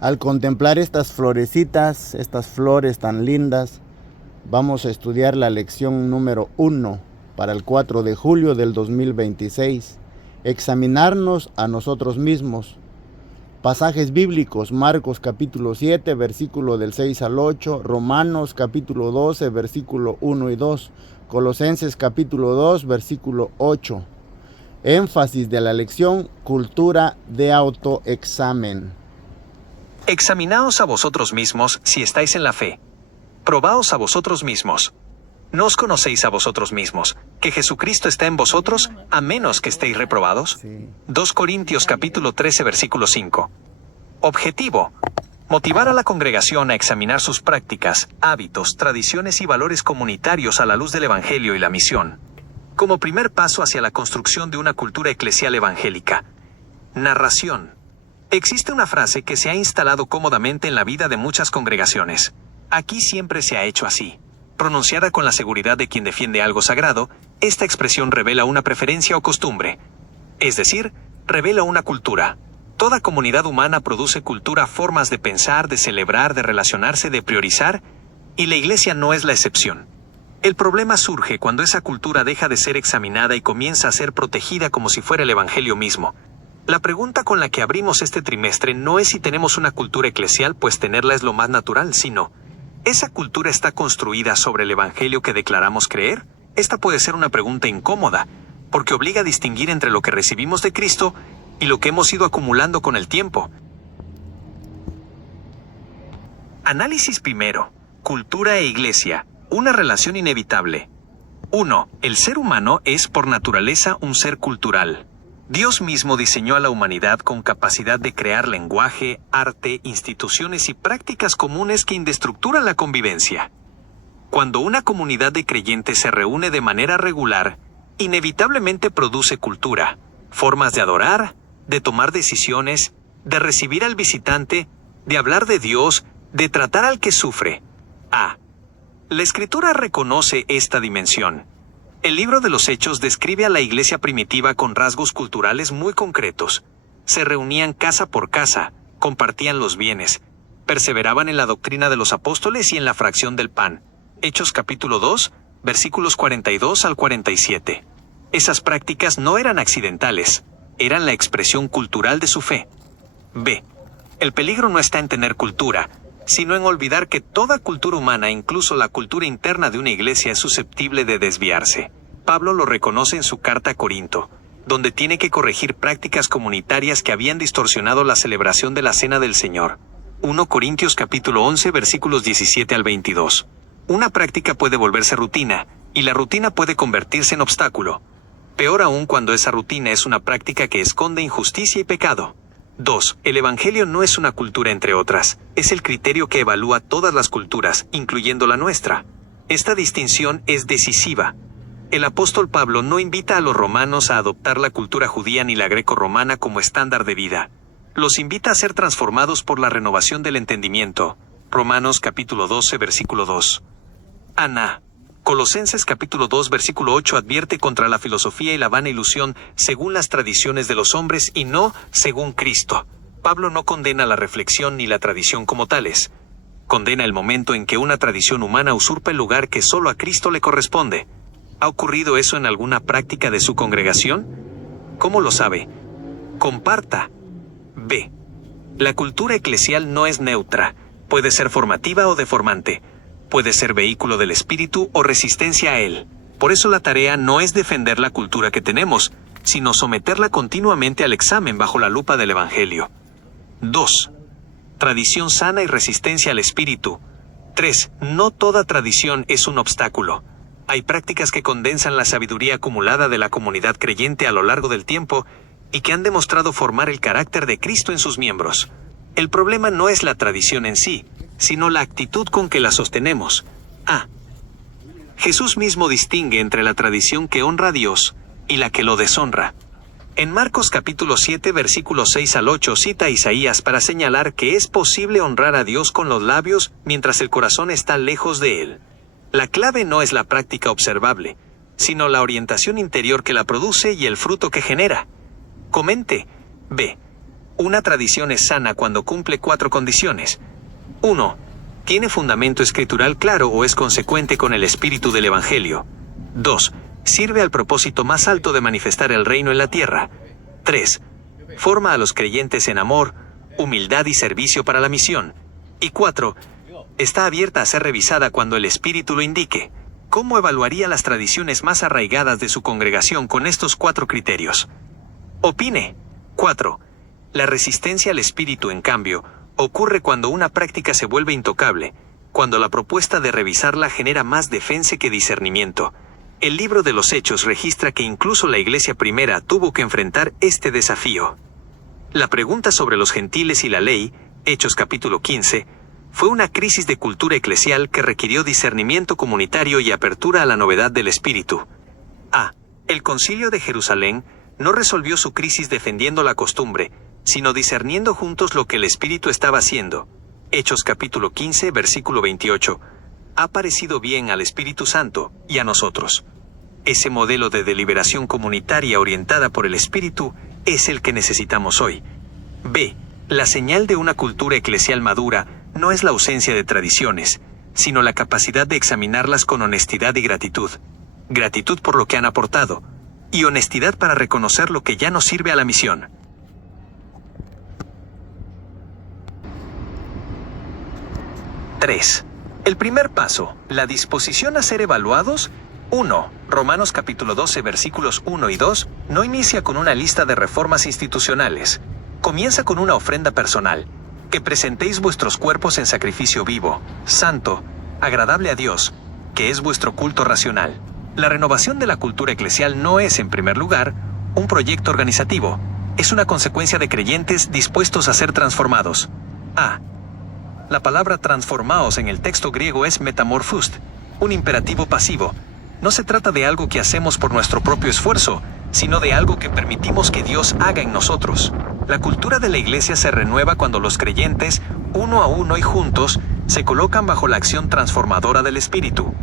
Al contemplar estas florecitas, estas flores tan lindas, vamos a estudiar la lección número 1 para el 4 de julio del 2026. Examinarnos a nosotros mismos. Pasajes bíblicos: Marcos capítulo 7, versículo del 6 al 8, Romanos capítulo 12, versículo 1 y 2, Colosenses capítulo 2, versículo 8. Énfasis de la lección: cultura de autoexamen. Examinaos a vosotros mismos si estáis en la fe. Probaos a vosotros mismos. ¿No os conocéis a vosotros mismos, que Jesucristo está en vosotros, a menos que estéis reprobados? Sí. 2 Corintios capítulo 13 versículo 5. Objetivo: motivar a la congregación a examinar sus prácticas, hábitos, tradiciones y valores comunitarios a la luz del Evangelio y la misión, como primer paso hacia la construcción de una cultura eclesial evangélica. Narración. Existe una frase que se ha instalado cómodamente en la vida de muchas congregaciones. Aquí siempre se ha hecho así. Pronunciada con la seguridad de quien defiende algo sagrado, esta expresión revela una preferencia o costumbre. Es decir, revela una cultura. Toda comunidad humana produce cultura, formas de pensar, de celebrar, de relacionarse, de priorizar, y la Iglesia no es la excepción. El problema surge cuando esa cultura deja de ser examinada y comienza a ser protegida como si fuera el Evangelio mismo. La pregunta con la que abrimos este trimestre no es si tenemos una cultura eclesial, pues tenerla es lo más natural, sino, ¿esa cultura está construida sobre el Evangelio que declaramos creer? Esta puede ser una pregunta incómoda, porque obliga a distinguir entre lo que recibimos de Cristo y lo que hemos ido acumulando con el tiempo. Análisis primero. Cultura e iglesia. Una relación inevitable. 1. El ser humano es por naturaleza un ser cultural. Dios mismo diseñó a la humanidad con capacidad de crear lenguaje, arte, instituciones y prácticas comunes que indestructuran la convivencia. Cuando una comunidad de creyentes se reúne de manera regular, inevitablemente produce cultura, formas de adorar, de tomar decisiones, de recibir al visitante, de hablar de Dios, de tratar al que sufre. La Escritura reconoce esta dimensión. El libro de los Hechos describe a la iglesia primitiva con rasgos culturales muy concretos. Se reunían casa por casa, compartían los bienes, perseveraban en la doctrina de los apóstoles y en la fracción del pan. Hechos capítulo 2, versículos 42 al 47. Esas prácticas no eran accidentales, eran la expresión cultural de su fe. B. El peligro no está en tener cultura, sino en olvidar que toda cultura humana, incluso la cultura interna de una iglesia, es susceptible de desviarse. Pablo lo reconoce en su carta a Corinto, donde tiene que corregir prácticas comunitarias que habían distorsionado la celebración de la Cena del Señor. 1 Corintios capítulo 11 versículos 17 al 22. Una práctica puede volverse rutina, y la rutina puede convertirse en obstáculo. Peor aún cuando esa rutina es una práctica que esconde injusticia y pecado. 2. El Evangelio no es una cultura entre otras, es el criterio que evalúa todas las culturas, incluyendo la nuestra. Esta distinción es decisiva. El apóstol Pablo no invita a los romanos a adoptar la cultura judía ni la greco-romana como estándar de vida. Los invita a ser transformados por la renovación del entendimiento. Romanos capítulo 12 versículo 2. Colosenses capítulo 2 versículo 8 advierte contra la filosofía y la vana ilusión según las tradiciones de los hombres y no según Cristo. Pablo no condena la reflexión ni la tradición como tales. Condena el momento en que una tradición humana usurpa el lugar que solo a Cristo le corresponde. ¿Ha ocurrido eso en alguna práctica de su congregación? ¿Cómo lo sabe? Comparta. B. La cultura eclesial no es neutra. Puede ser formativa o deformante. Puede ser vehículo del espíritu o resistencia a él. Por eso la tarea no es defender la cultura que tenemos, sino someterla continuamente al examen bajo la lupa del Evangelio. 2. Tradición sana y resistencia al espíritu. 3. No toda tradición es un obstáculo. Hay prácticas que condensan la sabiduría acumulada de la comunidad creyente a lo largo del tiempo y que han demostrado formar el carácter de Cristo en sus miembros. El problema no es la tradición en sí, sino la actitud con que la sostenemos. Jesús mismo distingue entre la tradición que honra a Dios y la que lo deshonra. En Marcos capítulo 7 versículos 6 al 8 cita a Isaías para señalar que es posible honrar a Dios con los labios mientras el corazón está lejos de él. La clave no es la práctica observable, sino la orientación interior que la produce y el fruto que genera. Comente. B. Una tradición es sana cuando cumple 4 condiciones. 1. Tiene fundamento escritural claro o es consecuente con el espíritu del Evangelio. 2. Sirve al propósito más alto de manifestar el reino en la tierra. 3. Forma a los creyentes en amor, humildad y servicio para la misión. Y 4. Está abierta a ser revisada cuando el Espíritu lo indique. ¿Cómo evaluaría las tradiciones más arraigadas de su congregación con estos 4 criterios? Opine. 4. La resistencia al Espíritu, en cambio, ocurre cuando una práctica se vuelve intocable, cuando la propuesta de revisarla genera más defensa que discernimiento. El libro de los Hechos registra que incluso la iglesia primera tuvo que enfrentar este desafío. La pregunta sobre los gentiles y la ley, Hechos capítulo 15, fue una crisis de cultura eclesial que requirió discernimiento comunitario y apertura a la novedad del Espíritu. El Concilio de Jerusalén no resolvió su crisis defendiendo la costumbre, sino discerniendo juntos lo que el Espíritu estaba haciendo. Hechos capítulo 15, versículo 28. Ha parecido bien al Espíritu Santo y a nosotros. Ese modelo de deliberación comunitaria orientada por el Espíritu es el que necesitamos hoy. B. La señal de una cultura eclesial madura no es la ausencia de tradiciones, sino la capacidad de examinarlas con honestidad y gratitud. Gratitud por lo que han aportado, y honestidad para reconocer lo que ya no sirve a la misión. (3) El primer paso, la disposición a ser evaluados. 1. Romanos capítulo 12 versículos 1 y 2, no inicia con una lista de reformas institucionales. Comienza con una ofrenda personal. Que presentéis vuestros cuerpos en sacrificio vivo, santo, agradable a Dios, que es vuestro culto racional. La renovación de la cultura eclesial no es, en primer lugar, un proyecto organizativo. Es una consecuencia de creyentes dispuestos a ser transformados. La palabra transformaos en el texto griego es metamorphust, un imperativo pasivo. No se trata de algo que hacemos por nuestro propio esfuerzo, sino de algo que permitimos que Dios haga en nosotros. La cultura de la iglesia se renueva cuando los creyentes, uno a uno y juntos, se colocan bajo la acción transformadora del Espíritu.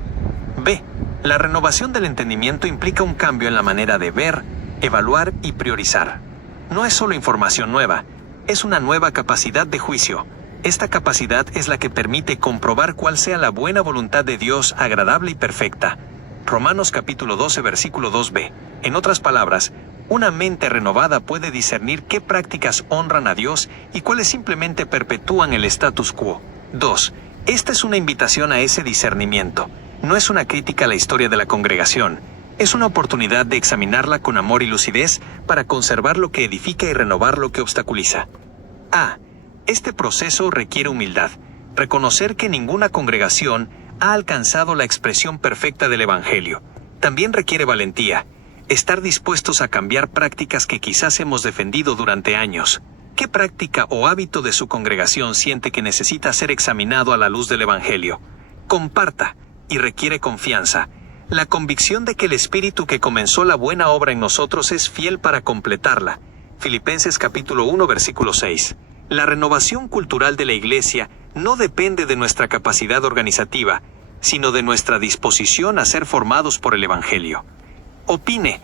B. La renovación del entendimiento implica un cambio en la manera de ver, evaluar y priorizar. No es solo información nueva, es una nueva capacidad de juicio. Esta capacidad es la que permite comprobar cuál sea la buena voluntad de Dios agradable y perfecta. Romanos capítulo 12 versículo 2b. En otras palabras, una mente renovada puede discernir qué prácticas honran a Dios y cuáles simplemente perpetúan el status quo. 2. Esta es una invitación a ese discernimiento. No es una crítica a la historia de la congregación. Es una oportunidad de examinarla con amor y lucidez para conservar lo que edifica y renovar lo que obstaculiza. Este proceso requiere humildad. Reconocer que ninguna congregación ha alcanzado la expresión perfecta del Evangelio. También requiere valentía. Estar dispuestos a cambiar prácticas que quizás hemos defendido durante años. ¿Qué práctica o hábito de su congregación siente que necesita ser examinado a la luz del Evangelio? Comparta, y requiere confianza. La convicción de que el Espíritu que comenzó la buena obra en nosotros es fiel para completarla. Filipenses capítulo 1 versículo 6. La renovación cultural de la Iglesia no depende de nuestra capacidad organizativa, sino de nuestra disposición a ser formados por el Evangelio. Opine.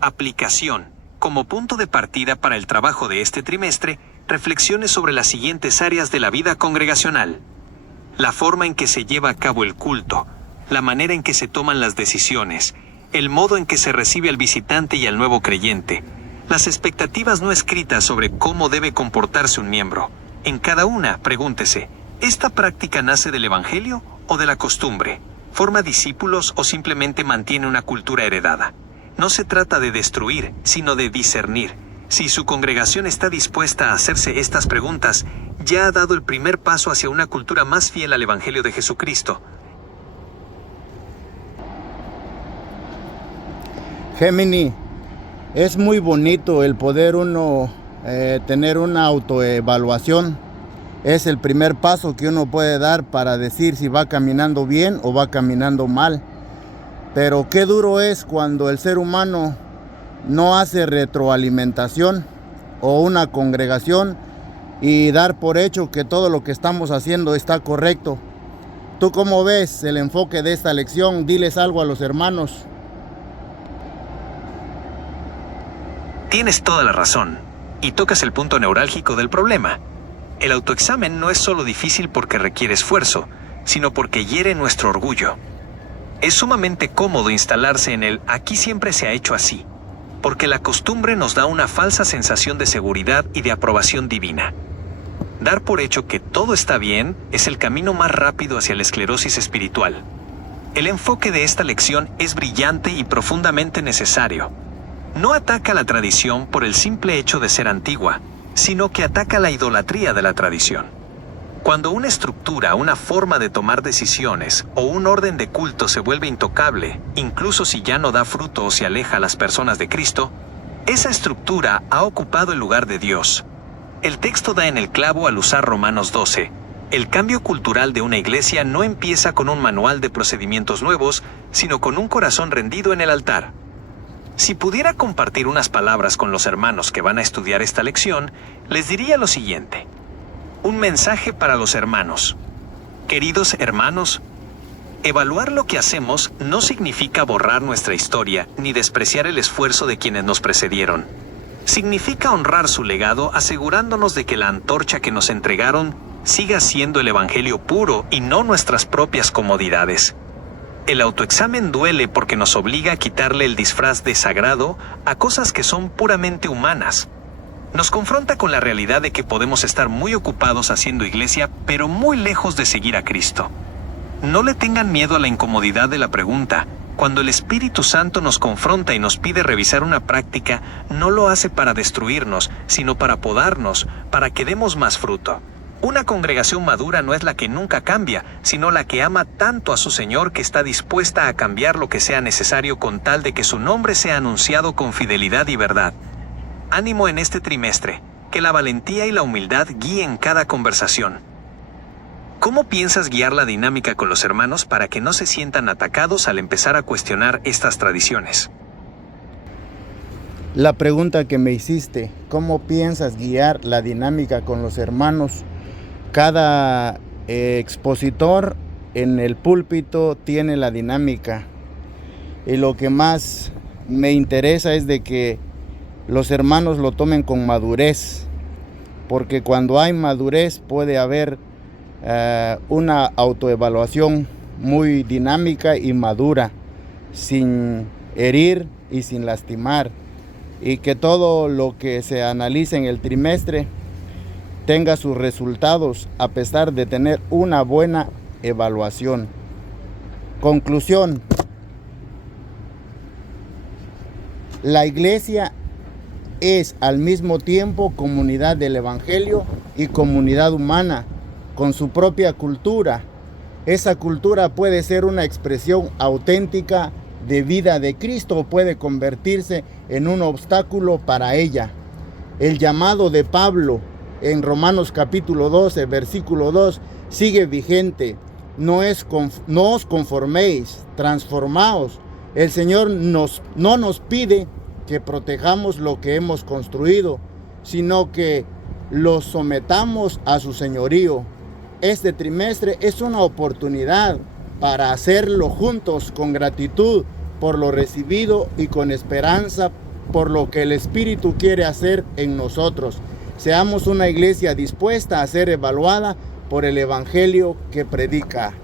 Aplicación. Como punto de partida para el trabajo de este trimestre, reflexiones sobre las siguientes áreas de la vida congregacional. La forma en que se lleva a cabo el culto, la manera en que se toman las decisiones, el modo en que se recibe al visitante y al nuevo creyente, las expectativas no escritas sobre cómo debe comportarse un miembro. En cada una, pregúntese, ¿esta práctica nace del Evangelio o de la costumbre? ¿Forma discípulos o simplemente mantiene una cultura heredada? No se trata de destruir, sino de discernir. Si su congregación está dispuesta a hacerse estas preguntas, ya ha dado el primer paso hacia una cultura más fiel al Evangelio de Jesucristo. Gemini, es muy bonito el poder uno tener una autoevaluación. Es el primer paso que uno puede dar para decir si va caminando bien o va caminando mal. Pero qué duro es cuando el ser humano no hace retroalimentación o una congregación y dar por hecho que todo lo que estamos haciendo está correcto. ¿Tú cómo ves el enfoque de esta lección? Diles algo a los hermanos. Tienes toda la razón. y tocas el punto neurálgico del problema. El autoexamen no es solo difícil porque requiere esfuerzo, sino porque hiere nuestro orgullo. Es sumamente cómodo instalarse en el "aquí siempre se ha hecho así", porque la costumbre nos da una falsa sensación de seguridad y de aprobación divina. Dar por hecho que todo está bien es el camino más rápido hacia la esclerosis espiritual. El enfoque de esta lección es brillante y profundamente necesario. No ataca la tradición por el simple hecho de ser antigua, sino que ataca la idolatría de la tradición. Cuando una estructura, una forma de tomar decisiones o un orden de culto se vuelve intocable, incluso si ya no da fruto o se aleja a las personas de Cristo, esa estructura ha ocupado el lugar de Dios. El texto da en el clavo al usar Romanos 12. El cambio cultural de una iglesia no empieza con un manual de procedimientos nuevos, sino con un corazón rendido en el altar. Si pudiera compartir unas palabras con los hermanos que van a estudiar esta lección, les diría lo siguiente. Un mensaje para los hermanos. Queridos hermanos, evaluar lo que hacemos no significa borrar nuestra historia ni despreciar el esfuerzo de quienes nos precedieron. Significa honrar su legado asegurándonos de que la antorcha que nos entregaron siga siendo el evangelio puro y no nuestras propias comodidades. El autoexamen duele porque nos obliga a quitarle el disfraz de sagrado a cosas que son puramente humanas. Nos confronta con la realidad de que podemos estar muy ocupados haciendo iglesia, pero muy lejos de seguir a Cristo. No le tengan miedo a la incomodidad de la pregunta. Cuando el Espíritu Santo nos confronta y nos pide revisar una práctica, no lo hace para destruirnos, sino para podarnos, para que demos más fruto. Una congregación madura no es la que nunca cambia, sino la que ama tanto a su Señor que está dispuesta a cambiar lo que sea necesario con tal de que su nombre sea anunciado con fidelidad y verdad. Ánimo en este trimestre, que la valentía y la humildad guíen cada conversación. ¿Cómo piensas guiar la dinámica con los hermanos para que no se sientan atacados al empezar a cuestionar estas tradiciones? La pregunta que me hiciste, ¿cómo piensas guiar la dinámica con los hermanos? Cada expositor en el púlpito tiene la dinámica y lo que más me interesa es de que los hermanos lo tomen con madurez, porque cuando hay madurez puede haber una autoevaluación muy dinámica y madura, sin herir y sin lastimar, y que todo lo que se analice en el trimestre tenga sus resultados a pesar de tener una buena evaluación. Conclusión. La iglesia es al mismo tiempo comunidad del Evangelio y comunidad humana, con su propia cultura. Esa cultura puede ser una expresión auténtica de vida de Cristo o puede convertirse en un obstáculo para ella. El llamado de Pablo en Romanos capítulo 12, versículo 2, sigue vigente. No os conforméis, transformaos. El Señor no nos pide que protejamos lo que hemos construido, sino que lo sometamos a su señorío. Este trimestre es una oportunidad para hacerlo juntos con gratitud por lo recibido y con esperanza por lo que el Espíritu quiere hacer en nosotros. Seamos una iglesia dispuesta a ser evaluada por el Evangelio que predica.